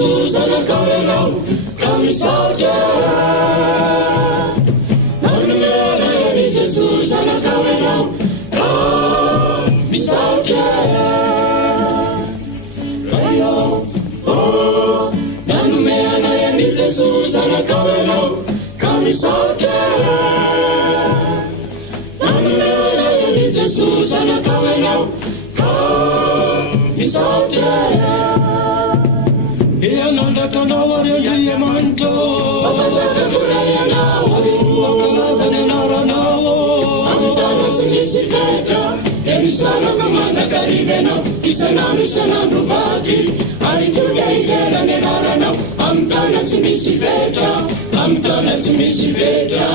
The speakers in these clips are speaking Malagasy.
Jesus anakao ianao ka misaotra manome anay Jesus anakao ianao ka misaotra ayo manome anay Jesus anakao ianao ka misaotra manome anay Jesus anakao ianao ka misaotra Ianandatanao ariandriamanitra aretuakalazany anaranao amintana tsy misy fetra dia misaraka mandakariva ianao isanandro vaky ary tonga ivelany anaranao amintana tsy misy fetra amintana tsy misy fetra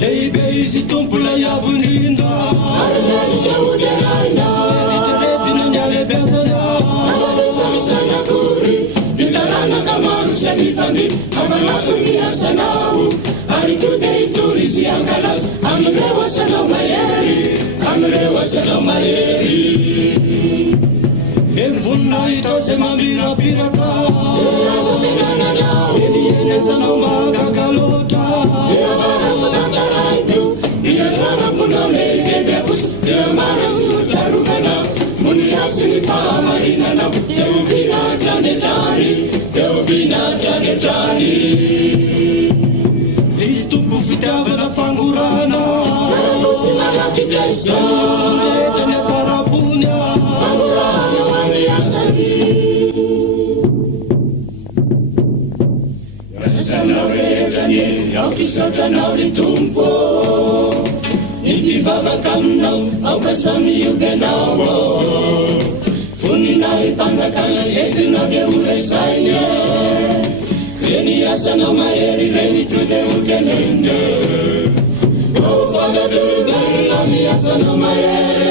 lehibe izy tompo lay avindrindra ary naika oderaina eritreretina ny alebiazana Sanakury, bitarana kamar semifandi, amanakuni asanau, ari today turisi angkalas, amrewa sanau mayeri. Evuna ito semamira pirata, ene sanau makakalota, biarfana puname kebefus, biarmana sutarukana. Muniasini fama inanam Deubina janetani Istupu fitavana fangurana Simala kiteska Yamunetanya sarapunya Fangurana waniasani Rasana wetanye Yaukisatana ulitumpo Nipivava kamnau au kasami ubenao Funina ipanzakana yetina geure saine Reni asana maeri reni tude ukenende Ufaga tulubena mi asana maeri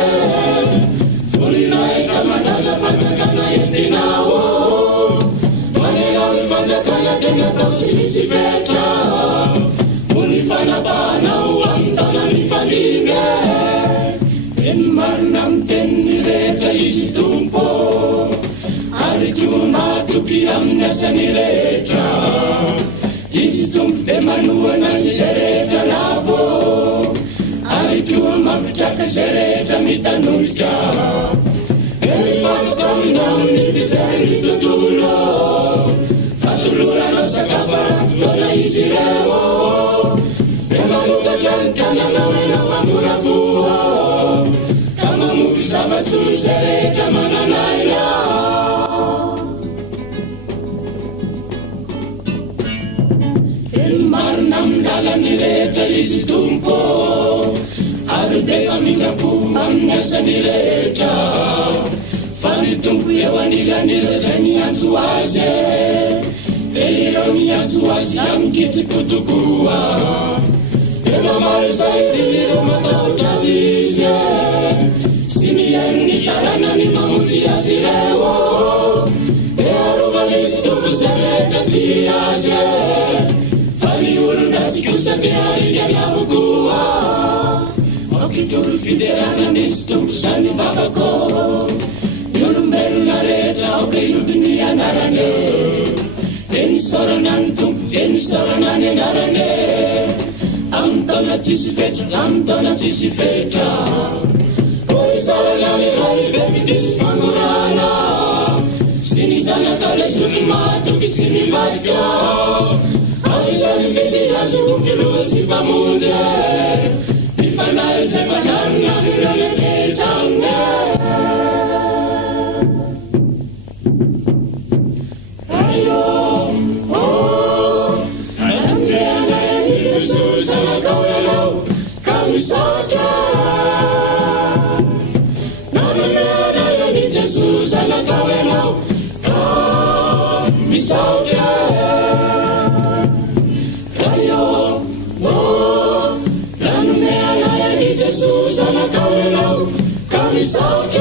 Funina ikamadaza panzakana yetinao Fane au ifanzakana dena kausisi feta Unifana bana uamtana nifadime Enmarnam tenireta istumpo Arituma tukiam nasanireta Istump demanuana sereta lavo Arituma pchaka sereta mitanulka Elifano kamnam nifiteli tutulo Fatulura nasakafa dona isireo Emanuka tantana na wena wamurafuo Kama mukisaba tsusereta mananaila Elmarnam dala nireta istumpo Arubefa mitapu amnesa nireta Fani tumpu yawanila nirezani ansuase Eironi ansuase amkitsi kutukua Ema malsairi viro matautazize Simieni tarana ni mamuti azirewo Earuvalistu busereta tiaze Fali urunda tsikusa keari ya navukua Okituru fiderana nistum sani vavako Yulumbelu nareta oke judini ya narane Eni soranane narane Amtona tsisi fetra Oi saranane rai bevitis fangurana Sinizana tale sukimatu kitsini vatka Avisani fidila sukufilu sipamunze Ifanae semanana nirane petane Jesus anakao ianao ka misaotra Nanome anay Jesus anakao ianao ka misaotra Ayo nanome anay Jesus anakao ianao ka misaotra